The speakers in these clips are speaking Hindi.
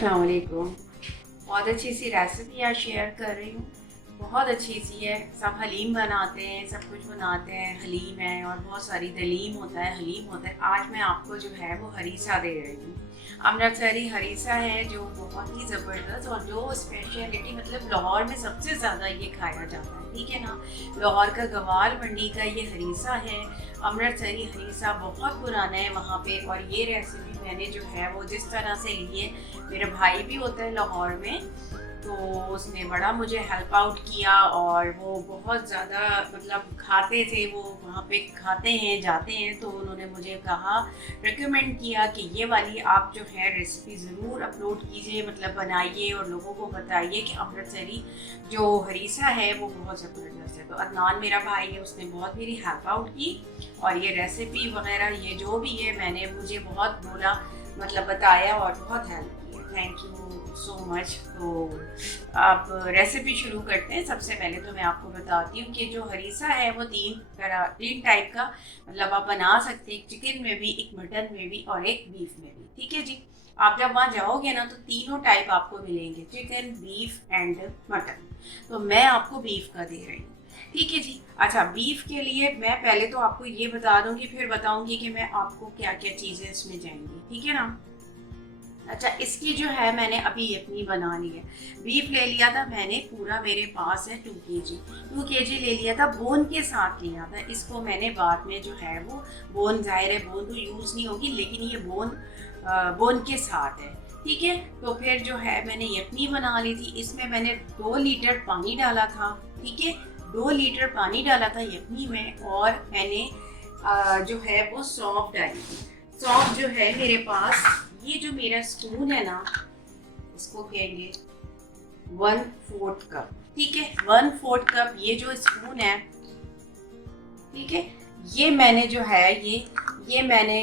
अस्सलाम वालेकुम। बहुत अच्छी सी रेसिपी आज शेयर कर रही हूँ। बहुत अच्छी सी है। सब हलीम बनाते हैं, सब कुछ बनाते हैं। हलीम है और बहुत सारी दलीम होता है, हलीम होता है। आज मैं आपको जो है वो हरीसा दे रही हूँ। अमृतसरी हरीसा है जो बहुत ही ज़बरदस्त और जो स्पेशलिटी मतलब लाहौर में सबसे ज़्यादा ये खाया जाता है, ठीक है ना। लाहौर का गवाल मंडी का ये हरीसा है। अमृतसरी हरीसा बहुत पुराना है वहाँ पे। और ये रेसिपी मैंने जो है वो जिस तरह से ली है, मेरा भाई भी होता है लाहौर में, तो उसने बड़ा मुझे हेल्प आउट किया। और वो बहुत ज़्यादा मतलब खाते थे, वो वहाँ पे खाते हैं जाते हैं, तो उन्होंने मुझे कहा, रिकमेंड किया कि ये वाली आप जो है रेसिपी ज़रूर अपलोड कीजिए, मतलब बनाइए और लोगों को बताइए कि अमृतसरी जो हरीसा है वो बहुत ज़बरदस्त है। तो अदनान मेरा भाई है, उसने बहुत मेरी हेल्प आउट की और ये रेसिपी वगैरह ये जो भी है मैंने मुझे बहुत बोला, मतलब बताया और बहुत हेल्प की। Thank you so much. तो आप रेसिपी शुरू करते हैं। सबसे पहले तो मैं आपको बताती हूँ कि जो हरीसा है वो तीन टाइप का मतलब आप बना सकते हैं। चिकन में भी, एक मटन में भी और एक बीफ में भी, ठीक है जी। आप जब वहाँ जाओगे ना तो तीनों टाइप आपको मिलेंगे, चिकन, बीफ एंड मटन। तो मैं आपको बीफ का दे रही हूँ, ठीक है जी। अच्छा, बीफ के लिए मैं पहले तो आपको ये बता दूंगी, फिर बताऊंगी कि मैं आपको क्या क्या चीज़ें इसमें जाएंगी, ठीक है ना। अच्छा, इसकी जो है मैंने अभी यखनी बना ली है। बीफ ले लिया था मैंने पूरा, मेरे पास है 2 kg ले लिया था, बोन के साथ लिया था। इसको मैंने बाद में जो है वो बोन, ज़ाहिर है बोन तो यूज़ नहीं होगी, लेकिन ये बोन के साथ है, ठीक है। तो फिर जो है मैंने यखनी बना ली थी। इसमें मैंने 2 लीटर पानी डाला था, ठीक है। 2 लीटर पानी डाला था यखनी में। और मैंने जो है वो सौंफ डाली थी। सौंफ जो है मेरे पास, ये जो मेरा स्पून है ना, इसको कहेंगे 1/4 कप, ठीक है। 1/4 कप ये जो स्पून है, ठीक है। ये मैंने जो है ये मैंने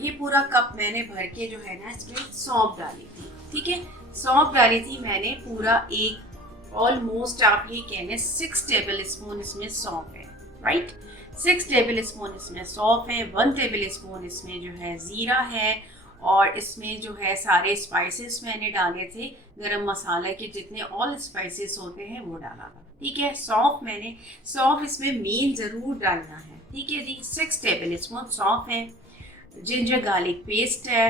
ये पूरा कप मैंने भर के जो है ना इसमें सौंफ डाली थी, ठीक है। सौंफ डाली थी मैंने पूरा एक, ऑलमोस्ट आप ये कह लें 6 टेबल स्पून इसमें सौंफ है, राइट। 6 टेबल स्पून इसमें सौंफ है। 1 टेबल स्पून इसमें जो है ज़ीरा है। और इसमें जो है सारे स्पाइसेस मैंने डाले थे, गरम मसाला के जितने ऑल स्पाइसेस होते हैं वो डाला था, ठीक है। सौंफ इसमें मेन ज़रूर डालना है, ठीक है जी। 6 टेबल स्पून सौंफ है। जिंजर गार्लिक पेस्ट है,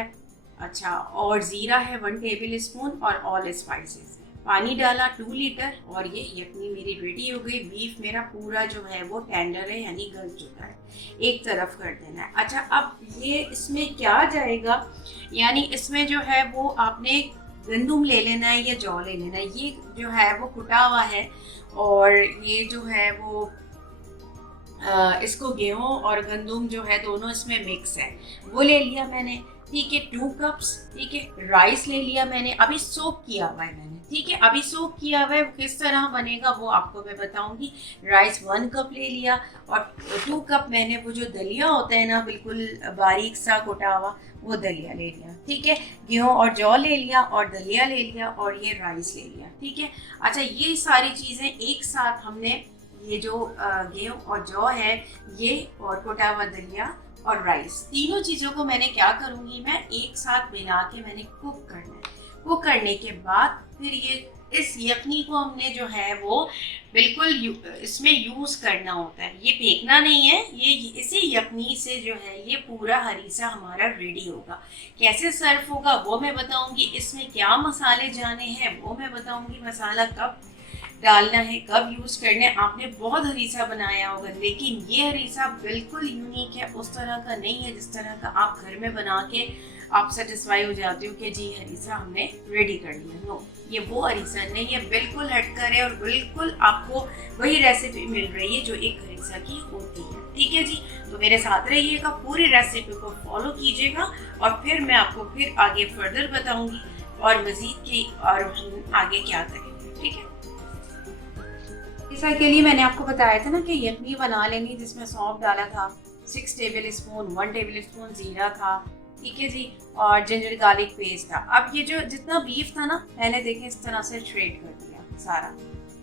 अच्छा, और ज़ीरा है 1 टेबल स्पून और ऑल स्पाइसेस। पानी डाला 2 लीटर और ये यखनी मेरी रेडी हो गई। बीफ मेरा पूरा जो है वो टेंडर है, यानी गल चुका है, एक तरफ कर देना है। अच्छा, अब ये इसमें क्या जाएगा, यानी इसमें जो है वो आपने गंदम ले लेना है या जौ ले लेना है। ये जो है वो कुटा हुआ है और ये जो है वो इसको गेहूं और गंदम जो है दोनों इसमें मिक्स है, वो ले लिया मैंने, ठीक है। 2 कप्स, ठीक है। राइस ले लिया मैंने, अभी सोक किया हुआ है मैंने, ठीक है। अभी सोक किया हुआ है, किस तरह बनेगा वो आपको मैं बताऊंगी। राइस 1 कप ले लिया और 2 कप मैंने वो जो दलिया होता है ना, बिल्कुल बारीक सा कुटा हुआ, वो दलिया ले लिया, ठीक है। गेहूं और जौ ले लिया और दलिया ले लिया और ये राइस ले लिया, ठीक है। अच्छा, ये सारी चीज़ें एक साथ हमने, ये जो गेहूं और जौ है ये और कुटा हुआ दलिया और राइस, तीनों चीज़ों को मैंने क्या करूँगी, मैं एक साथ मिला के मैंने कुक करना है। कुक करने के बाद फिर ये इस यखनी को हमने जो है वो बिल्कुल इसमें यूज़ करना होता है, ये फेंकना नहीं है। ये इसी यखनी से जो है ये पूरा हरीसा हमारा रेडी होगा। कैसे सर्व होगा वो मैं बताऊंगी, इसमें क्या मसाले जाने हैं वो मैं बताऊंगी, मसाला कब डालना है, कब यूज़ करना है। आपने बहुत हरीसा बनाया होगा, लेकिन ये हरीसा बिल्कुल यूनिक है, उस तरह का नहीं है जिस तरह का आप घर में बना के आप सेटिस्फाई हो जाते हो कि जी हरीसा हमने रेडी कर लिया। नो, ये वो हरीसा नहीं है, बिल्कुल हटकर है और बिल्कुल आपको वही रेसिपी मिल रही है जो एक हरीसा की होती है, ठीक है जी। तो मेरे साथ रहिएगा, पूरी रेसिपी को फॉलो कीजिएगा और फिर मैं आपको फिर आगे फर्दर बताऊंगी और मज़ीद की और हम आगे क्या करेंगे, ठीक है। हरीसा के लिए मैंने आपको बताया था ना कि यखनी बना लेनी, जिसमें सौंफ डाला था, 6 टेबल स्पून, 1 टेबल स्पून ज़ीरा था, ठीक है जी, और जिंजर गार्लिक पेस्ट था। अब ये जो जितना बीफ था ना, मैंने देखे इस तरह से श्रेड कर दिया सारा,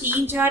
3-4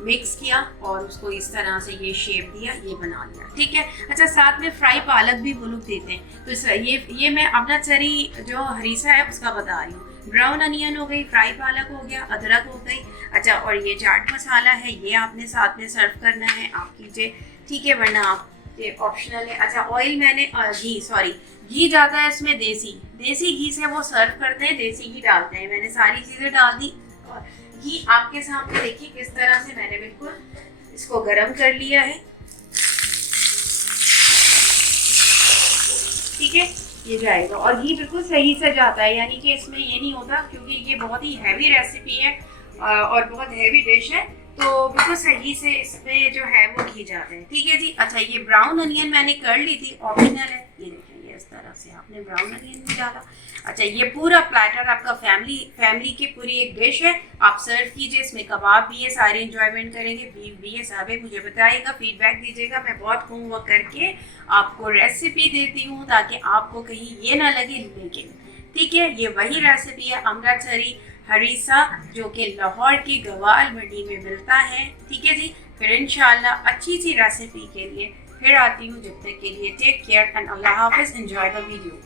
मिक्स किया और उसको इस तरह से ये शेप दिया, ये बना लिया, ठीक है। अच्छा, साथ में फ्राई पालक भी वो लोग देते हैं, तो ये मैं अपना चरी जो हरीसा है उसका बता रही हूँ। ब्राउन अनियन हो गई, फ्राई पालक हो गया, अदरक हो गई। अच्छा, और ये चाट मसाला है, ये आपने साथ में सर्व करना है, आप कीजिए, ठीक है, वरना आप ये ऑप्शनल है। अच्छा, ऑयल मैंने घी जाता है इसमें, देसी घी से वो सर्व करते हैं, देसी घी डालते हैं। मैंने सारी चीज़ें डाल दी और घी आपके सामने देखिए किस तरह से मैंने बिल्कुल इसको गर्म कर लिया है, ठीक है, ये जाएगा। और घी बिल्कुल सही से जाता है, यानी कि इसमें ये नहीं होता, क्योंकि ये बहुत ही हैवी रेसिपी है और बहुत हैवी डिश है, तो बिल्कुल सही से इसमें जो है वो घी जाता है, ठीक है जी। अच्छा, ये ब्राउन अनियन मैंने कर ली थी, ऑप्शनल है, ये देखिए इस तरह से आपने ब्राउन अनियन भी डाला। अच्छा, ये पूरा प्लेटर आपका फैमिली की पूरी एक डिश है, आप सर्व कीजिए। इसमें कबाब भी है, सारे इंजॉयमेंट करेंगे, बीफ भी है, सब है। मुझे बताइएगा, फीडबैक दीजिएगा, मैं बहुत होमवर्क करके आपको रेसिपी देती हूँ ताकि आपको कहीं ये ना लगे लेकिन, ठीक है। ये वही रेसिपी है अमृतसरी हरीसा जो कि लाहौर की गवाल मंडी में मिलता है, ठीक है जी। फिर इंशाल्लाह अच्छी सी रेसिपी के लिए फिर आती हूँ, जब तक के लिए टेक केयर एंड अल्लाह हाफिज़, एंजॉय द वीडियो।